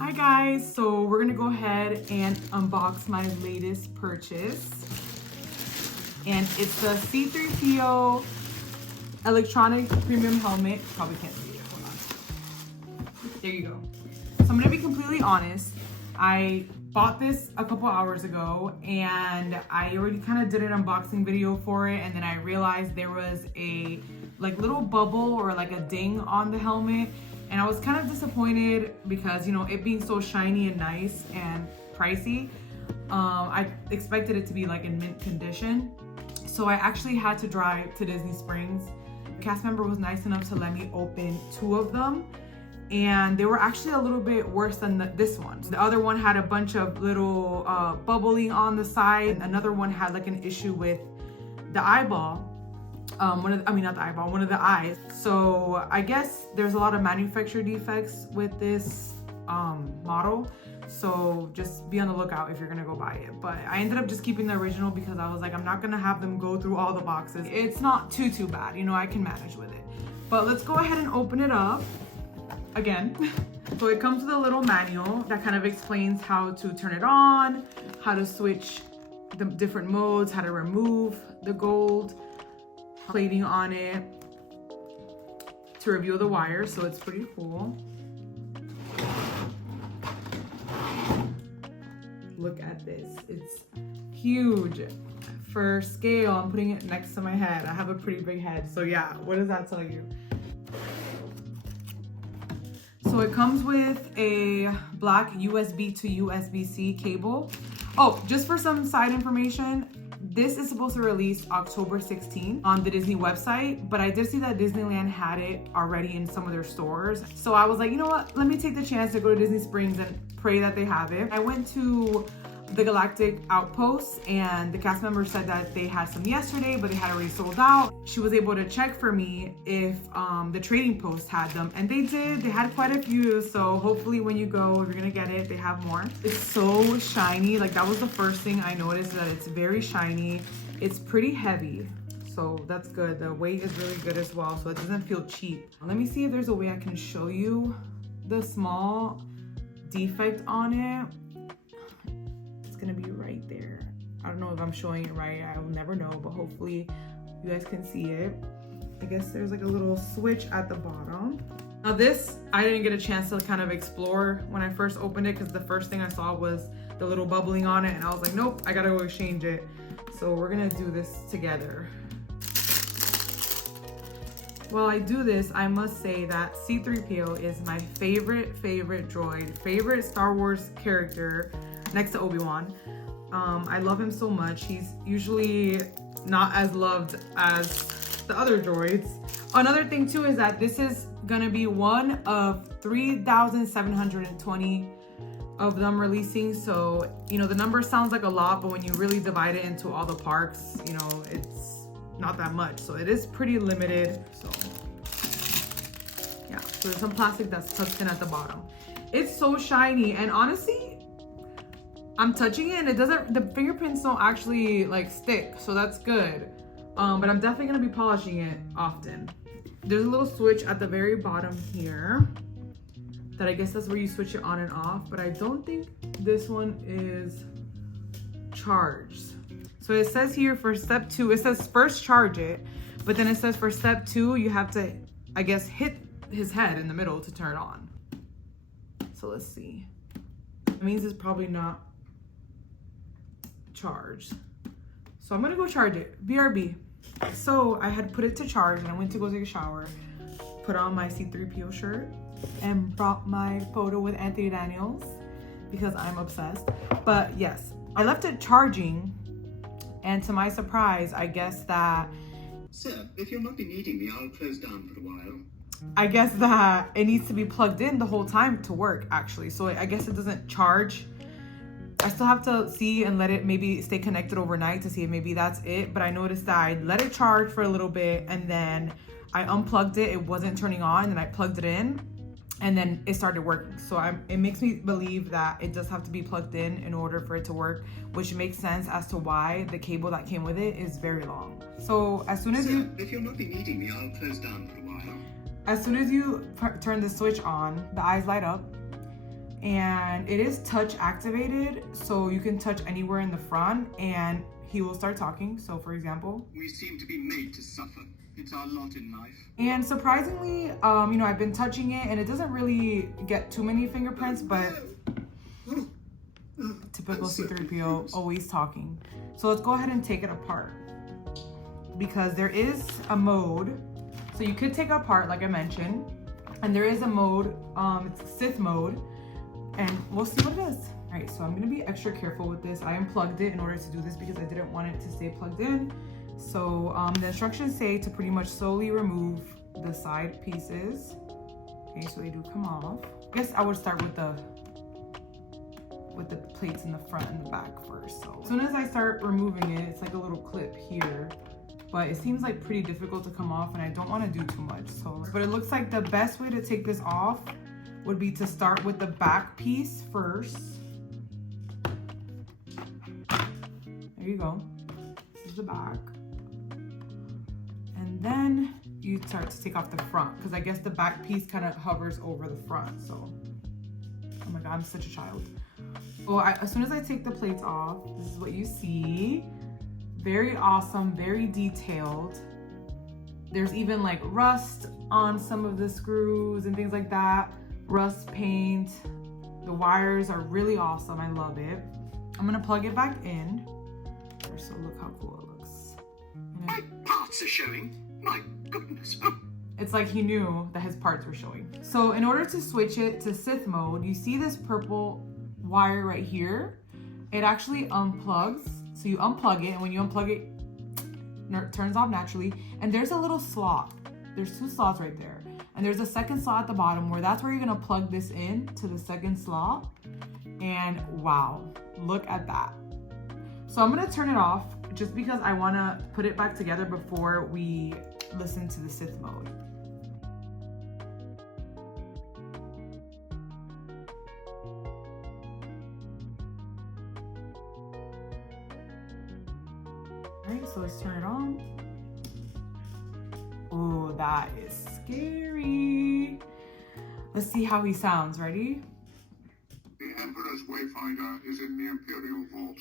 Hi guys, so we're gonna go ahead and unbox my latest purchase. And it's the C-3PO Electronic Premium Helmet. Probably can't see it, hold on. There you go. So I'm gonna be completely honest. I bought this a couple hours ago and I already kind of did an unboxing video for it, and then I realized there was a little bubble or like a ding on the helmet. And I was kind of disappointed because, you know, it being so shiny and nice and pricey, I expected it to be like in mint condition. So I actually had to drive to Disney Springs. The cast member was nice enough to let me open 2 of them. And they were actually a little bit worse than this one. The other one had a bunch of little bubbling on the side. Another one had like an issue with the eyeball. One of the eyes. So I guess there's a lot of manufacturer defects with this model. So just be on the lookout if you're gonna go buy it. But I ended up just keeping the original because I was like, I'm not gonna have them go through all the boxes. It's not too bad, you know, I can manage with it. But let's go ahead and open it up again. So it comes with a little manual that kind of explains how to turn it on, how to switch the different modes, how to remove the gold plating on it, to reveal the wires. So it's pretty cool. Look at this, it's huge. For scale, I'm putting it next to my head. I have a pretty big head, so yeah, what does that tell you? So it comes with a black USB to USB-C cable. Oh, just for some side information, this is supposed to release October 16th on the Disney website, but I did see that Disneyland had it already in some of their stores. So I was like, you know what? Let me take the chance to go to Disney Springs and pray that they have it. I went to the Galactic Outpost and the cast member said that they had some yesterday, but they had already sold out. She was able to check for me if the trading post had them, and they did. They had quite a few, so hopefully when you go, if you're gonna get it, they have more. It's so shiny. Like, that was the first thing I noticed, that it's very shiny. It's pretty heavy, so that's good. The weight is really good as well, so it doesn't feel cheap. Let me see if there's a way I can show you the small defect on it. Gonna be right there. I don't know if I'm showing it right, I'll never know, but hopefully you guys can see it. I guess there's like a little switch at the bottom. Now this, I didn't get a chance to kind of explore when I first opened it, because the first thing I saw was the little bubbling on it, and I was like, nope, I gotta go exchange it. So we're gonna do this together. While I do this, I must say that C-3PO is my favorite droid, favorite Star Wars character, next to Obi-Wan. I love him so much. He's usually not as loved as the other droids. Another thing too is that this is gonna be one of 3,720 of them releasing. So, you know, the number sounds like a lot, but when you really divide it into all the parks, you know, it's not that much. So it is pretty limited. So yeah, so there's some plastic that's tucked in at the bottom. It's so shiny, and honestly, I'm touching it and it doesn't, the fingerprints don't actually like stick, so that's good. But I'm definitely gonna be polishing it often. There's a little switch at the very bottom here that I guess that's where you switch it on and off, but I don't think this one is charged. So it says here for step 2, it says first charge it, but then it says for step 2, you have to, I guess, hit his head in the middle to turn it on. So let's see. It means it's probably not charged. So I'm gonna go charge it, BRB. So I had put it to charge and I went to go take a shower, put on my C-3PO shirt, and brought my photo with Anthony Daniels because I'm obsessed. But yes, I left it charging, and to my surprise, I guess that... Sir, if you'll not be needing me, I'll close down for a while. I guess that it needs to be plugged in the whole time to work, actually. So I guess it doesn't charge. I still have to see and let it maybe stay connected overnight to see if maybe that's it. But I noticed that I let it charge for a little bit and then I unplugged it. It wasn't turning on, and I plugged it in and then it started working. So it makes me believe that it does have to be plugged in order for it to work, which makes sense as to why the cable that came with it is very long. So as soon as if you'll not be needing me, I'll close down for a while. As soon as you turn the switch on, the eyes light up. and it is touch activated, so you can touch anywhere in the front and he will start talking. So for example, We seem to be made to suffer. It's our lot in life. and surprisingly, you know, I've been touching it and it doesn't really get too many fingerprints, but typical I'm so C-3PO, confused. always talking. So let's go ahead and take it apart, because there is a mode. So you could take it apart, like I mentioned, and there is a mode, it's Sith mode, and we'll see what it is. All right, so I'm gonna be extra careful with this. I unplugged it in order to do this because I didn't want it to stay plugged in. So the instructions say to pretty much slowly remove the side pieces. Okay, so they do come off. I guess I would start with the plates in the front and the back first. So as soon as I start removing it, it's like a little clip here, but it seems like pretty difficult to come off and I don't want to do too much. So, but it looks like the best way to take this off would be to start with the back piece first. There you go. This is the back. And then you start to take off the front, because I guess the back piece kind of hovers over the front. So, oh my God, I'm such a child. Well, as soon as I take the plates off, this is what you see. Very awesome, very detailed. There's even like rust on some of the screws and things like that. Rust paint. The wires are really awesome. I love it. I'm gonna plug it back in. So look how cool it looks. My parts are showing. My goodness. Oh. It's like he knew that his parts were showing. So in order to switch it to Sith mode, you see this purple wire right here. It actually unplugs. So you unplug it, and when you unplug it, it turns off naturally. And there's a little slot. There's 2 slots right there. And there's a second slot at the bottom where that's where you're gonna plug this in to the second slot. And wow, look at that. So I'm gonna turn it off just because I wanna put it back together before we listen to the Sith mode. All right, so let's turn it on. Oh, that is scary. Let's see how he sounds. Ready? The Emperor's Wayfinder is in the Imperial Vault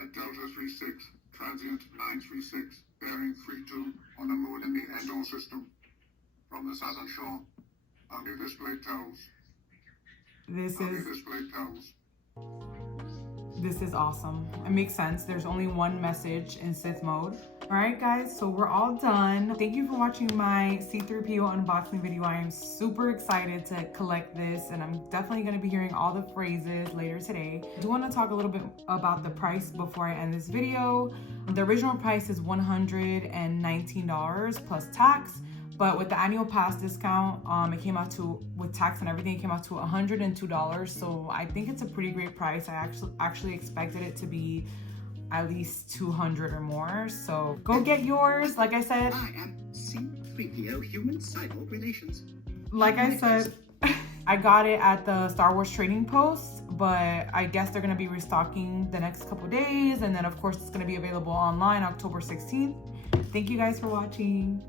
at Delta 36, transient 936, bearing 32 on a moon in the Endor system. From the southern shore, only this blade tells. This is awesome. It makes sense. There's only one message in Sith mode. All right, guys, so we're all done. Thank you for watching my C-3PO unboxing video. I am super excited to collect this, and I'm definitely going to be hearing all the phrases later today. I do want to talk a little bit about the price before I end this video. The original price is $119 plus tax. But with the annual pass discount, it came out to, with tax and everything, it came out to $102. So I think it's a pretty great price. I actually expected it to be at least $200 or more. So go get yours. Like I said, I am C-3PO Human Cyborg Relations. like I said, I got it at the Star Wars Trading Post, but I guess they're gonna be restocking the next couple days. And then of course it's gonna be available online October 16th. Thank you guys for watching.